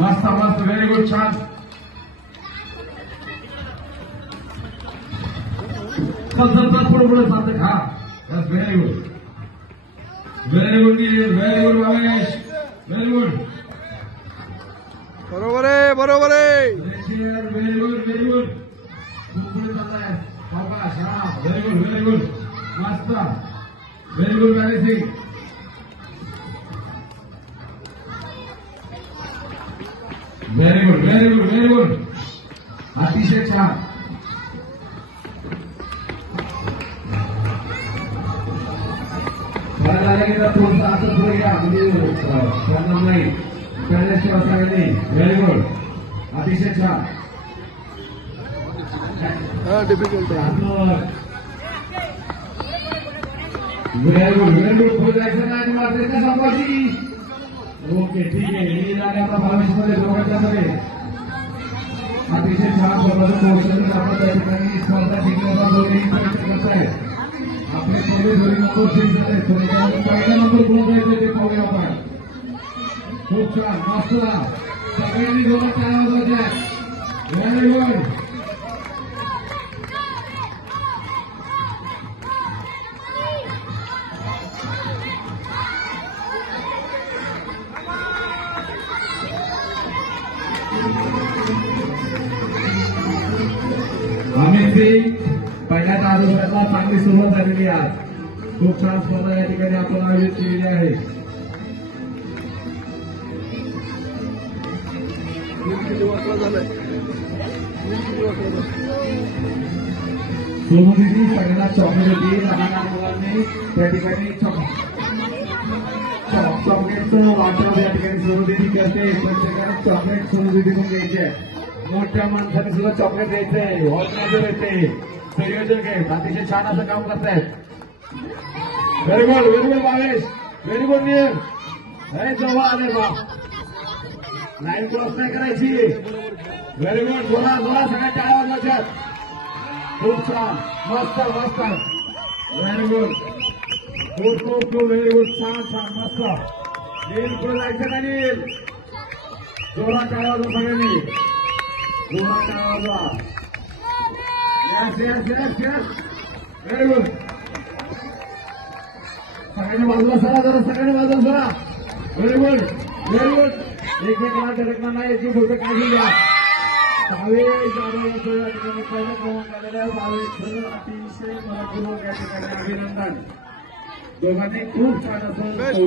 मस्त मस्त very good छान पुढे पुढे चालते हा बस very good Bhavesh very good बरोबर आहे बरोबर आहे व्हेरी गुड पुढे चाललाय सावकाश हा व्हेरी गुड मस्त very good balancing very good अतिशय छान थोडंसं असं पुढे घ्या म्हणजे त्यांना नाही करण्याशिवाय सगळ्यांनी व्हेरी गुड अतिशय छान डिफिकल्ट व्हेरी गुड पुढे जायचं नाही मात्र संपाची ओके ठीक आहे ही जागा आता 22 मध्ये दोघांच्या मध्ये अतिशय छान स्वतःचं पोर्शन आपण त्या ठिकाणी स्पर्धा जिंकण्याचा दोन्ही करत आहेत आपले पहिले दोन्ही नंबर सेट झाले पहिला नंबर कोण जायचं ते पाहूया आपण खूप छान मस्त सगळ्यांनी दोन टाळ्या वाजवायच्या व्हेरी गुड अमित सिंग पहिल्या तालुक्याला चांगली सुरुवात झालेली आहे खूप छान स्पर्धा या ठिकाणी आपण आयोजित केलेली आहे सोनूदीदी सगळ्यांना चॉकलेट होती लहान मुलांनी त्या ठिकाणी चॉकलेटचं वाटप या ठिकाणी सोनूदीदी करते प्रत्येकाने चॉकलेट सोनूदीदी पण घ्यायचे आहे मोठ्या माणसाने सुद्धा चॉकलेट द्यायचंय हॉर्गनायझर येते संयोजक आहेत अतिशय छान असं काम करतायत very good Bhavesh very good near अरे जवळ आले बा लाईन क्रॉस नाही करायची व्हेरी गुड जोरा सगळ्या टाळ्या वाजवायच्यात खूप छान मस्त व्हेरी गुड व्हेरी गुड छान मस्त नील पुढे जायचं का नील जोरा टाळ्या वाजवा सगळ्यांनी जोरा टाळ्या वाजवा yes व्हेरी गुड सगळ्यांनी बाजूला सरा व्हेरी गुड एकमेकांना धडकणार नाही याची फक्त काळजी घ्या भावेश जाधव या ठिकाणी पहिला क्रमांक आलेला आहे भावेश अतिशय मनपूर्वक या ठिकाणी अभिनंदन दोघांनी खूप छान असं